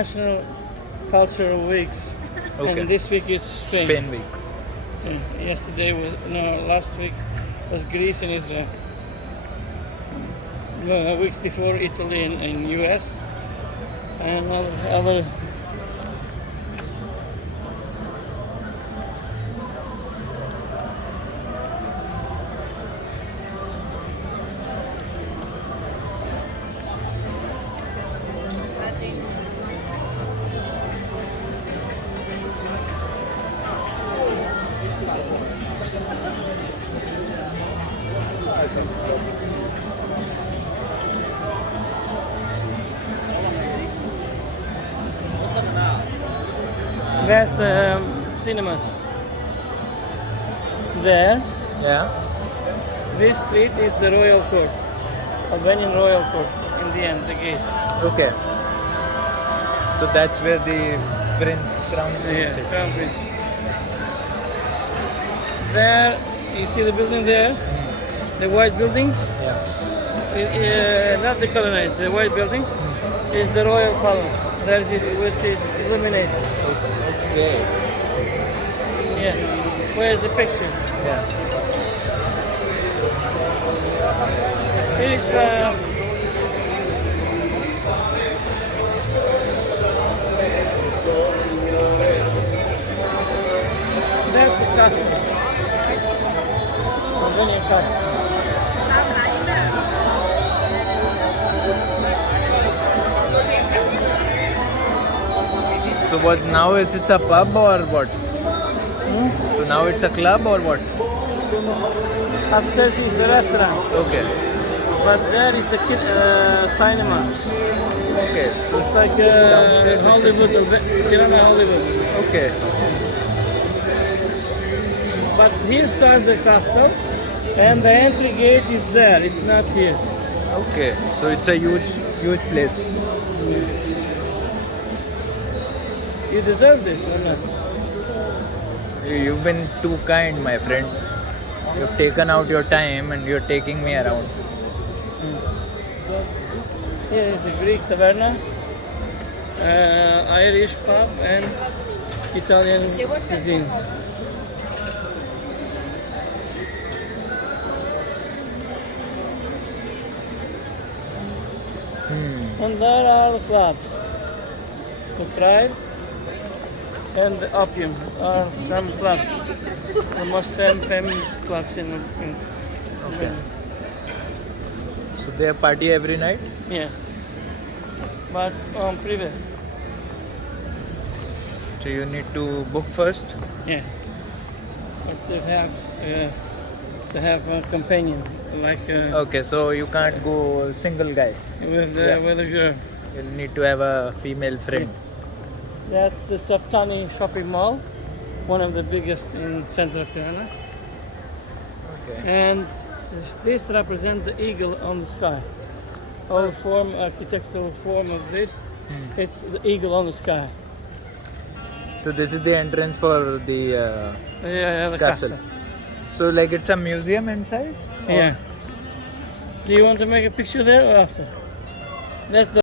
National Cultural Weeks, Okay. and this week is Spain. Spain week. Yesterday was last week was Greece and Israel. Weeks before Italy and US, and other. That's cinemas. There, Yeah. this street is the Royal Court, Albanian Royal Court. In the end, the gate. Okay. So that's where the crown prince is. Crown Prince. There, you see the building there, the white buildings. Yeah. Not the colonnade, the white buildings is the Royal Palace. That is which is illuminated. Okay. Yeah. Where's the picture? Yeah. Here is that's the castle. Albanian castle. So what now is it a pub or what? So now it's a club or what? Upstairs is the restaurant, Okay. but there is the cinema. Okay. It's like Hollywood, Tirana Hollywood. Okay. But here starts the castle, and the entry gate is there. It's not here. Okay. So it's a huge place. You deserve this, or not? You've been too kind, my friend. You've taken out your time and you're taking me around. Here is the Greek taverna, Irish pub, and Italian cuisine. And there are the clubs. The Tribe and the Opium are some clubs. The most famous clubs in Okay. So they party every night? Yes. But on private. So you need to book first? Yeah. But to have a companion, like Okay, so you can't go single guy. with Yeah. with a girl. You need to have a female friend. That's the Toptani shopping mall, one of the biggest in center of Tirana. Okay. And this represents the eagle on the sky. Whole architectural form of this, it's the eagle on the sky. So this is the entrance for the Yeah, the castle. So like it's a museum inside? Or- Yeah. Do you want to make a picture there or after? That's the